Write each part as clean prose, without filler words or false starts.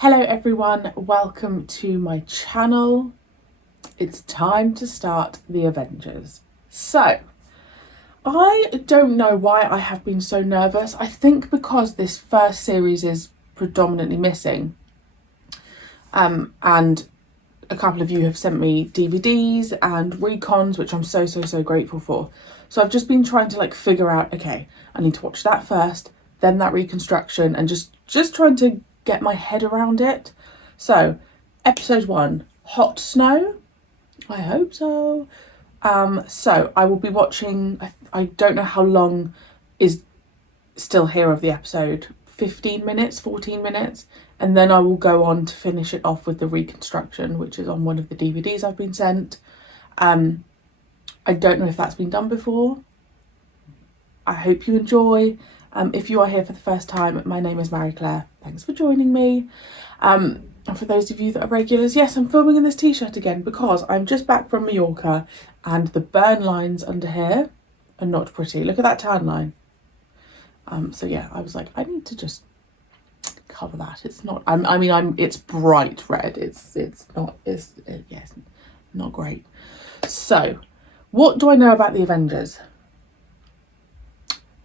Hello everyone, welcome to my channel. It's time to start the Avengers. So, I don't know why I have been so nervous. I think because this first series is predominantly missing. And a couple of you have sent me DVDs and recons, which I'm so grateful for. So I've just been trying to figure out, okay, I need to watch that first, then that reconstruction, and just trying to get my head around it. So, episode 1, Hot Snow. I hope so. So I will be watching, I don't know how long is still here of the episode, 15 minutes, 14 minutes, and then I will go on to finish it off with the reconstruction, which is on one of the DVDs I've been sent. I don't know if that's been done before. I hope you enjoy. If you are here for the first time, my name is Marie-Clare. Thanks for joining me. And for those of you that are regulars, yes, I'm filming in this t-shirt again because I'm just back from Mallorca and the burn lines under here are not pretty. Look at that tan line. So yeah, I was like, I need to just cover that. It's not, it's bright red. It's not great. So, what do I know about the Avengers?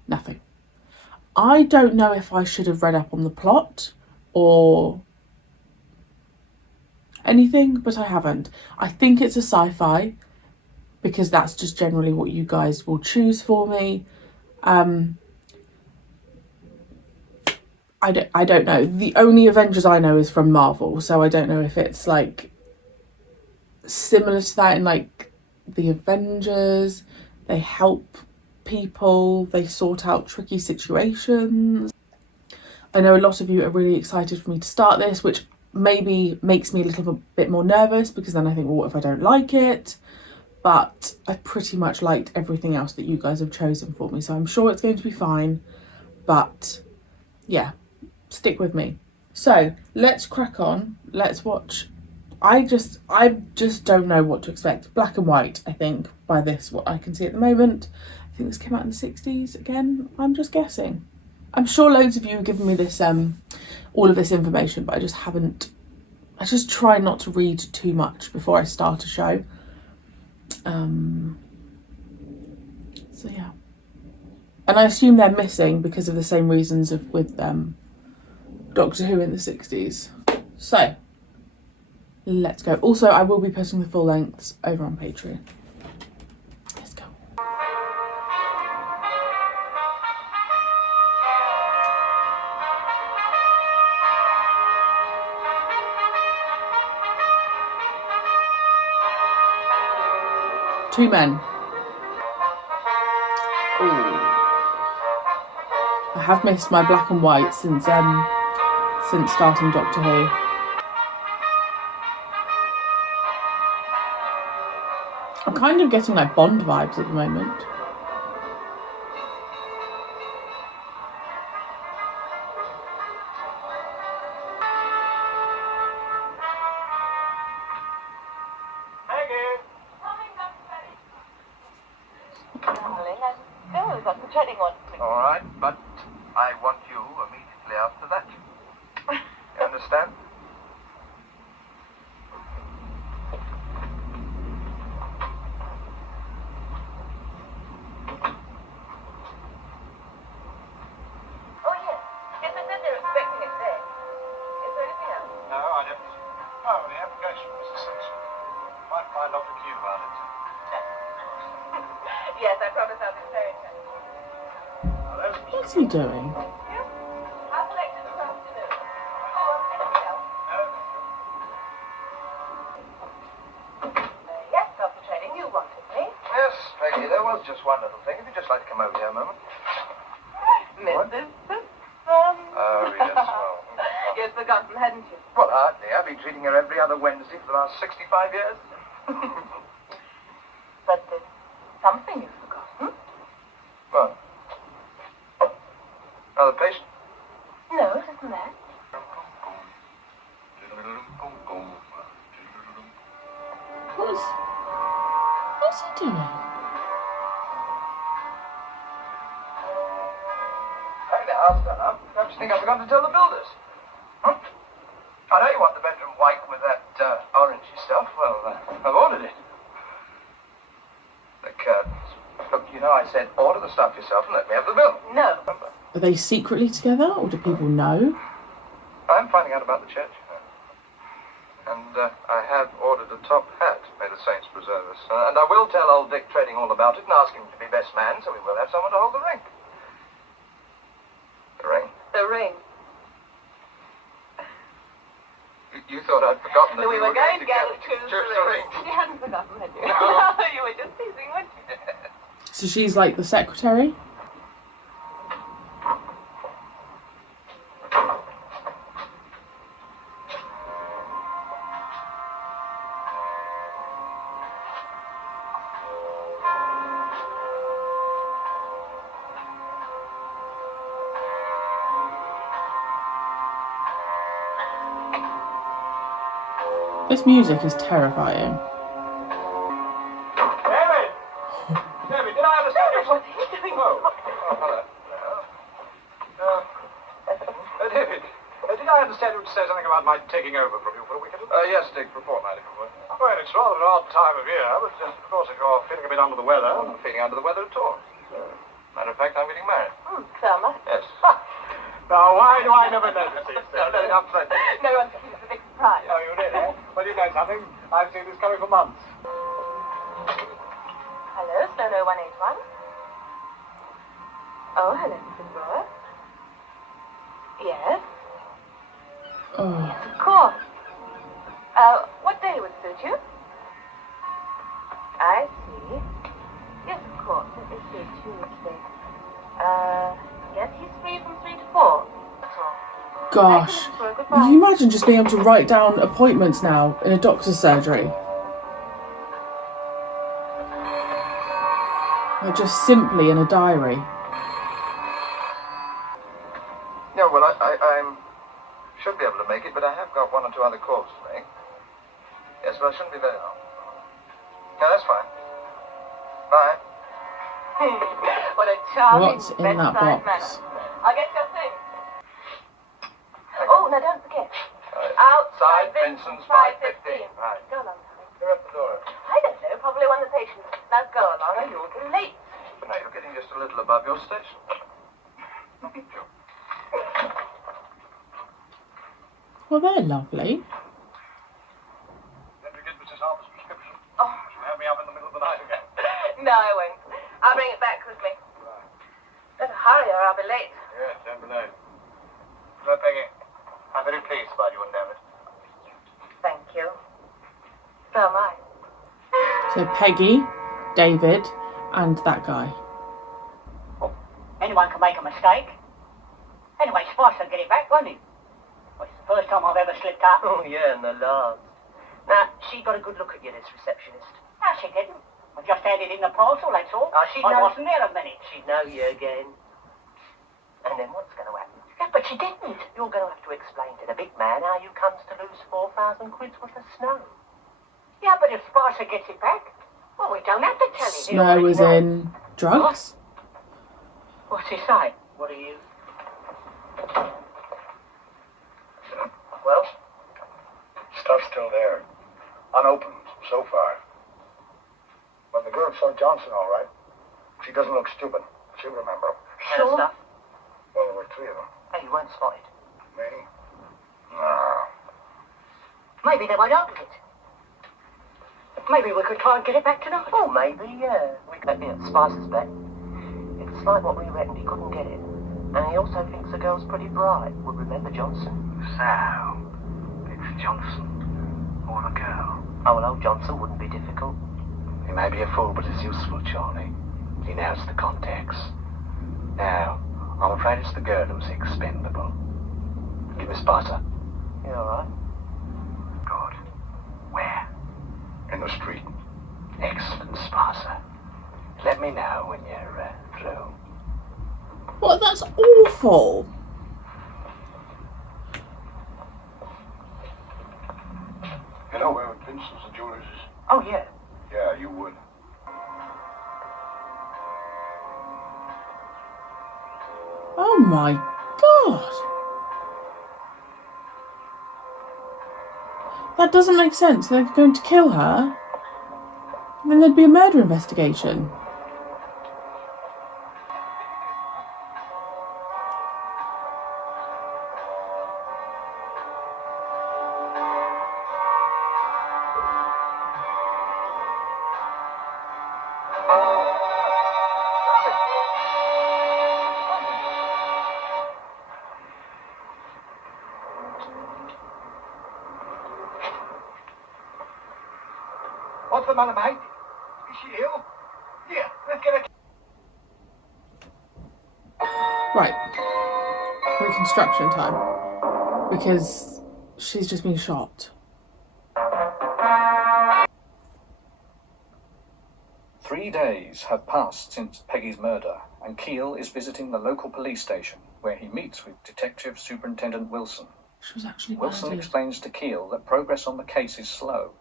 Nothing. I don't know if I should have read up on the plot or anything, but I haven't. I think it's a sci-fi because that's just generally what you guys will choose for me. I don't know. The only Avengers I know is from Marvel, so I don't know if it's similar to that in the Avengers. They help people, they sort out tricky situations. I know a lot of you are really excited for me to start this, which maybe makes me a little bit more nervous because then I think, well, what if I don't like it? But I've pretty much liked everything else that you guys have chosen for me, so I'm sure it's going to be fine. But yeah, stick with me. So let's crack on. Let's watch. I just don't know what to expect. Black and white, I think, by this, what I can see at the moment. I think this came out in the 60s again. I'm just guessing. I'm sure loads of you have given me this, all of this information, but I just haven't. I just try not to read too much before I start a show. So yeah. And I assume they're missing because of the same reasons with Doctor Who in the 60s. So, let's go. Also, I will be putting the full lengths over on Patreon. Let's go. Two men. Ooh. I have missed my black and white since starting Doctor Who. I'm kind of getting Bond vibes at the moment. All right, but I want you immediately after that. You understand? Oh, yes. Yes, I said they're expecting it today. Is there anything else? No, I don't. Oh, the application, Mr. Simpson. Might find Dr. Q about it. Yes, I promise I'll be very attentive. What's he doing? Yes? I'll collect it this afternoon. Oh, anything else? No, thank you. Yes, Dr. Trading, you wanted me. Yes, Peggy, there was just one little thing. If you'd just like to come over here a moment. Mrs. Simpson. Oh, yes, well. You'd forgotten, hadn't you? Well, hardly. I've been treating her every other Wednesday for the last 65 years. But there's something you've forgotten. What? Another patient? No, it isn't that. What's he doing? Hey, the house done up. Perhaps you think I forgot to tell the builders. Huh? you want the bedroom white with that orangey stuff? Well, I've ordered it. The curtains. Look, you know I said order the stuff yourself and let me have the bill. No. Are they secretly together, or do people know? I'm finding out about the church. And I have ordered a top hat. May the saints preserve us. And I will tell old Dick Trading all about it and ask him to be best man, so we will have someone to hold the ring. The ring? The ring. You thought I'd forgotten that We were going together to choose the ring. You hadn't forgotten, had you? No. You were just teasing, weren't you? So she's like the secretary? This music is terrifying. David! David, did I understand you? What are you doing? Oh, hello. David, did I understand you to say something about my taking over from you for a week or two? Yes, Dick, for a fortnight, if you would. Well, it's rather an odd time of year, but of course, if you're feeling a bit under the weather... I'm not feeling under the weather at all. Matter of fact, I'm getting married. So am I. Yes. Now, why do I never notice these things? I'm sorry. No one thinks it's a big surprise. Oh, you did, eh? Well, you know something? I've seen this coming for months. Hello, Solo 181. Oh, hello, Mrs. Brewer. Yes? Oh. Yes, of course. What day would suit you? I see. Yes, of course. Let me see, Tuesday. Yes, he's free from 3 to 4. That's all. Gosh. Thank you, Mrs. Brewer. Can Goodbye. you imagine just being able to write down appointments now in a doctor's surgery? Like just simply in a diary. Yeah, well, I should be able to make it, but I have got 1 or 2 other calls to make. Yes, but I shouldn't be very long. No, that's fine. Bye. What a charming What's in that bedside box? manner. I'll get your thing. Oh, now don't forget. Outside Vincent's 5:15. Right. Go along, darling. Who at the door? I don't know, probably one of the patients. Now go along or you'll be late. But now you're getting just a little above your station. Well, they're lovely. Then we get Mrs. Harper's prescription. Oh. She'll have me up in the middle of the night again. No, I won't. I'll bring it back quickly. Right. Better hurry or I'll be late. Yes, don't be late. Hello, Peggy. I'm very pleased about you and David. Thank you. So am I. So Peggy, David, and that guy. Anyone can make a mistake. Anyway, Spice will get it back, won't he? Well, it's the first time I've ever slipped up. Oh, yeah, and the last. Now, she got a good look at you, this receptionist. No, she didn't. I just handed in the parcel, that's all. She'd I know... wasn't there a minute. She'd know you again. And then what's going to happen? Yeah, but she didn't. You're going to have to explain to the big man how you comes to lose 4,000 quid's worth of snow. Yeah, but if Spicer gets it back, well, we don't have to tell him. Snow was in drugs? What's he say? What are you? Well? Stuff's still there. Unopened, so far. But the girl saw Johnson all right. She doesn't look stupid. She'll remember. And the stuff? Well, there were 3 of them. Hey, you weren't spotted. Me? No. Maybe they won't open it. Maybe we could try and get it back tonight. Oh, maybe, yeah. We could be at Spicer's bet. It's like what we reckoned, he couldn't get it. And he also thinks the girl's pretty bright. Would remember Johnson. So, it's Johnson. Or the girl. Oh, well, old Johnson wouldn't be difficult. He may be a fool, but he's useful, Charlie. He knows the context. Now, I'm afraid it's the girl who's expendable. Give me Spicer. You all right? Good. Where? In the street. Excellent, Spicer. Let me know when you're through. What? That's awful. You know where Vincent's and Jewelers is? Oh, yeah. Yeah, you would. Oh my god. That doesn't make sense. They're going to kill her, and then there'd be a murder investigation. What's the matter, mate? Is she ill? Here, let's get her. Right. Reconstruction time. Because she's just been shot. 3 days have passed since Peggy's murder, and Keel is visiting the local police station, where he meets with Detective Superintendent Wilson. She was actually Wilson murdered. explains to Keel that progress on the case is slow.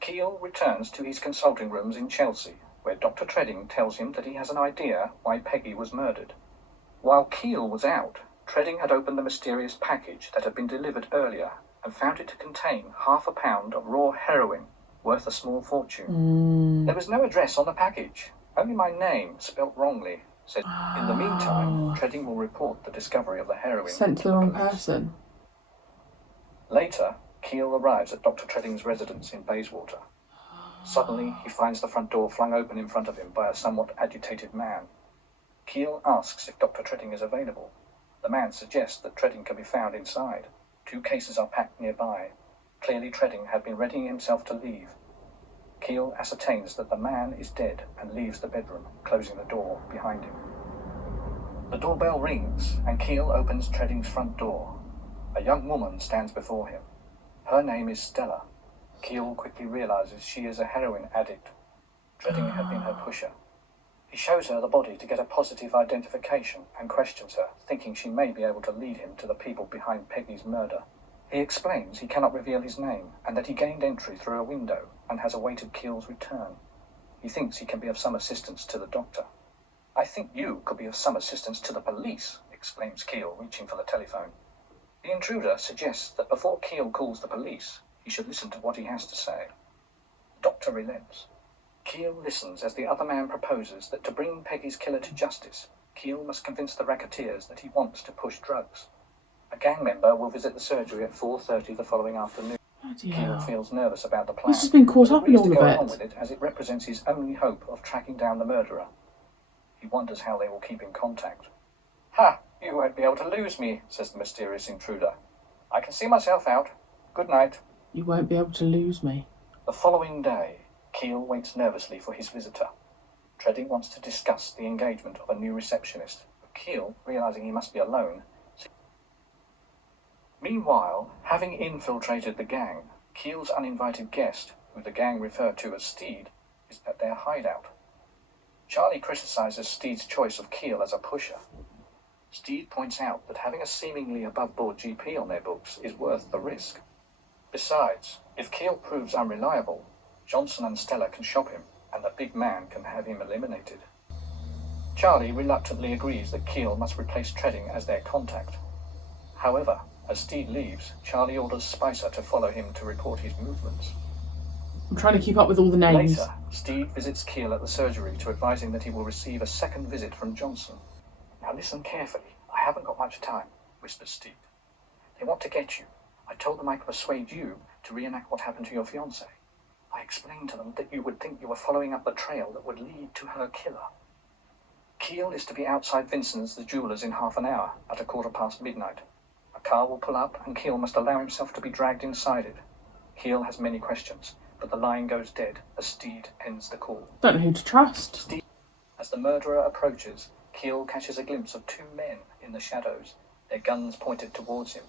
Keel returns to his consulting rooms in Chelsea, where Dr. Tredding tells him that he has an idea why Peggy was murdered. While Keel was out, Tredding had opened the mysterious package that had been delivered earlier and found it to contain £0.5 pound of raw heroin, worth a small fortune. There was no address on the package, only my name, spelt wrongly, said. In the meantime, Tredding will report the discovery of the heroin Sent to the wrong person. Later, Keel arrives at Dr. Tredding's residence in Bayswater. Suddenly, he finds the front door flung open in front of him by a somewhat agitated man. Keel asks if Dr. Tredding is available. The man suggests that Tredding can be found inside. 2 cases are packed nearby. Clearly, Tredding had been readying himself to leave. Keel ascertains that the man is dead and leaves the bedroom, closing the door behind him. The doorbell rings, and Keel opens Tredding's front door. A young woman stands before him. Her name is Stella. Keel quickly realizes she is a heroin addict. Tredding had been her pusher. He shows her the body to get a positive identification and questions her, thinking she may be able to lead him to the people behind Peggy's murder. He explains he cannot reveal his name and that he gained entry through a window and has awaited Keel's return. He thinks he can be of some assistance to the doctor. "I think you could be of some assistance to the police," exclaims Keel, reaching for the telephone. The intruder suggests that before Keel calls the police, he should listen to what he has to say. The doctor relents. Keel listens as the other man proposes that to bring Peggy's killer to justice, Keel must convince the racketeers that he wants to push drugs. A gang member will visit the surgery at 4:30 the following afternoon. Keel feels nervous about the plan. He's just been caught but up in agrees all to of go it. along with it as it represents his only hope of tracking down the murderer. He wonders how they will keep in contact. "Ha! You won't be able to lose me," says the mysterious intruder. "I can see myself out. Good night." You won't be able to lose me. The following day, Keel waits nervously for his visitor. Tredding wants to discuss the engagement of a new receptionist, but Keel, realizing he must be alone. Meanwhile, having infiltrated the gang, Keel's uninvited guest, who the gang refer to as Steed, is at their hideout. Charlie criticizes Steed's choice of Keel as a pusher. Steed points out that having a seemingly above-board GP on their books is worth the risk. Besides, if Keel proves unreliable, Johnson and Stella can shop him, and the big man can have him eliminated. Charlie reluctantly agrees that Keel must replace Tredding as their contact. However, as Steed leaves, Charlie orders Spicer to follow him to report his movements. I'm trying to keep up with all the names. Later, Steed visits Keel at the surgery to advise him that he will receive a second visit from Johnson. "Now listen carefully. I haven't got much time," whispers Steed. "They want to get you. I told them I could persuade you to reenact what happened to your fiancée. I explained to them that you would think you were following up the trail that would lead to her killer. Keel is to be outside Vincent's the jeweller's in half an hour, at midnight. midnight. A car will pull up, and Keel must allow himself to be dragged inside it. Keel has many questions, but the line goes dead as Steed ends the call. Don't know who to trust. As the murderer approaches, Keel catches a glimpse of 2 men in the shadows, their guns pointed towards him.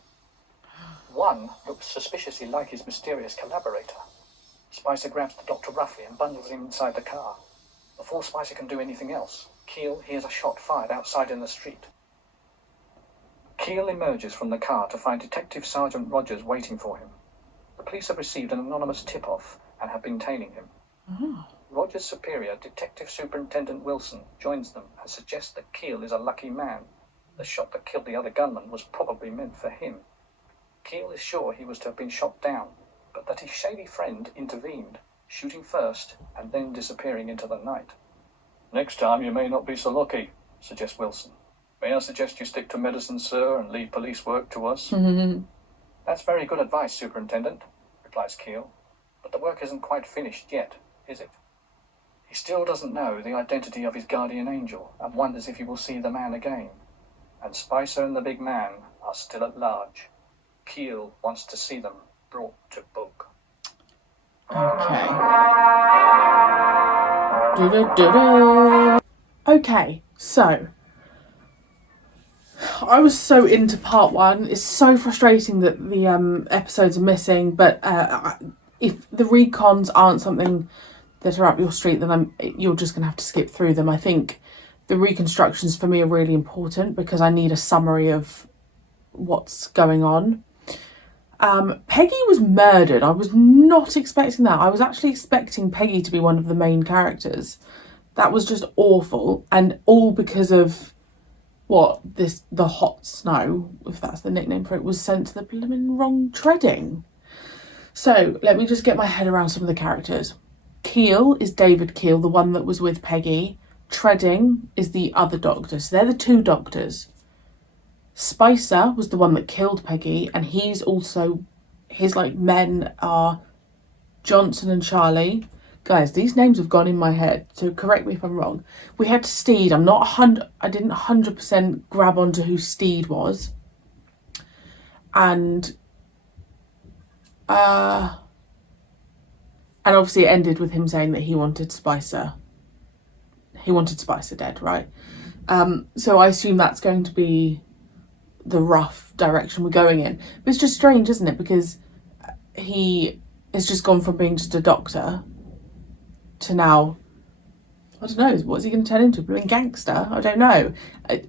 One looks suspiciously like his mysterious collaborator. Spicer grabs the doctor roughly and bundles him inside the car. Before Spicer can do anything else, Keel hears a shot fired outside in the street. Keel emerges from the car to find Detective Sergeant Rogers waiting for him. The police have received an anonymous tip-off and have been tailing him. Rogers' superior, Detective Superintendent Wilson, joins them and suggests that Keel is a lucky man. The shot that killed the other gunman was probably meant for him. Keel is sure he was to have been shot down, but that his shady friend intervened, shooting first and then disappearing into the night. Next time you may not be so lucky, suggests Wilson. May I suggest you stick to medicine, sir, and leave police work to us? That's very good advice, Superintendent, replies Keel. But the work isn't quite finished yet, is it? He still doesn't know the identity of his guardian angel and wonders if he will see the man again. And Spicer and the big man are still at large. Keel wants to see them brought to book. Okay. Da-da-da-da. Okay, so I was so into part 1. It's so frustrating that the episodes are missing, but if the recons aren't something that are up your street, then you're just gonna have to skip through them. I think the reconstructions for me are really important because I need a summary of what's going on. Peggy was murdered. I was not expecting that. I was actually expecting Peggy to be one of the main characters. That was just awful, and all because of the hot snow, if that's the nickname for it, was sent to the blimmin' wrong treading. So let me just get my head around some of the characters. Keel is David Keel, the one that was with Peggy. Treading is the other doctor. So they're the 2 doctors. Spicer was the one that killed Peggy, and he's also, his men are Johnson and Charlie. Guys, these names have gone in my head, so correct me if I'm wrong. We had Steed. I didn't 100% grab onto who Steed was. And obviously it ended with him saying that he wanted Spicer. He wanted Spicer dead, right? So I assume that's going to be the rough direction we're going in. But it's just strange, isn't it? Because he has just gone from being just a doctor to now, I don't know, what's he going to turn into? A gangster? I don't know.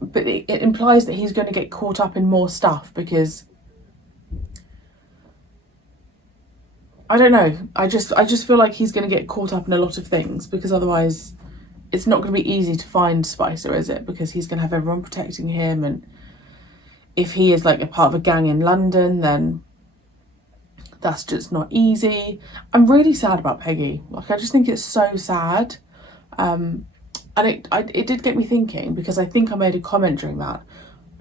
But it implies that he's going to get caught up in more stuff because, I don't know. I just feel like he's going to get caught up in a lot of things because otherwise it's not going to be easy to find Spicer, is it? Because he's going to have everyone protecting him, and if he is a part of a gang in London, then that's just not easy. I'm really sad about Peggy. I just think it's so sad. And it did get me thinking, because I think I made a comment during that.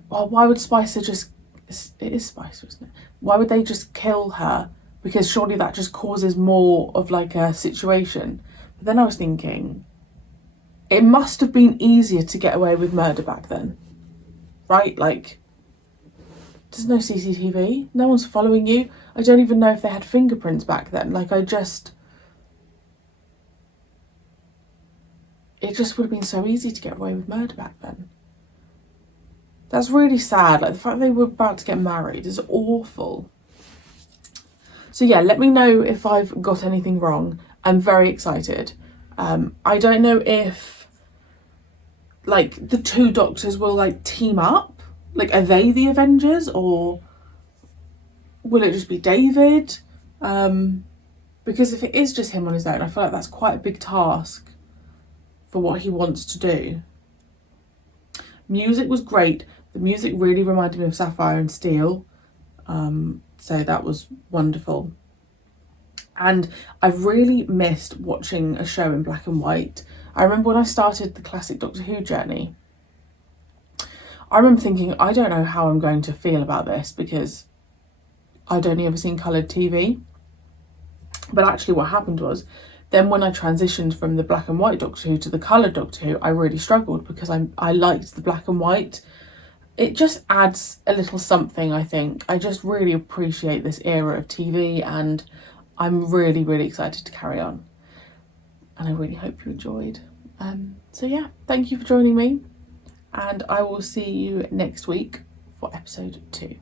Well, why would Spicer just... It is Spicer, isn't it? Why would they just kill her? Because surely that just causes more of a situation. But then I was thinking, it must have been easier to get away with murder back then. Right? There's no CCTV. No one's following you. I don't even know if they had fingerprints back then. It just would have been so easy to get away with murder back then. That's really sad. The fact they were about to get married is awful. So yeah, let me know if I've got anything wrong. I'm very excited. I don't know if the 2 doctors will team up. Are they the Avengers, or will it just be David? Because if it is just him on his own, I feel like that's quite a big task for what he wants to do. Music was great. The music really reminded me of Sapphire and Steel. So that was wonderful. And I've really missed watching a show in black and white. I remember when I started the classic Doctor Who journey, I remember thinking, I don't know how I'm going to feel about this because I'd only ever seen coloured TV. But actually what happened was, then when I transitioned from the black and white Doctor Who to the coloured Doctor Who, I really struggled because I liked the black and white. It just adds a little something, I think. I just really appreciate this era of TV, and I'm really, really excited to carry on. And I really hope you enjoyed. So yeah, thank you for joining me. And I will see you next week for episode 2.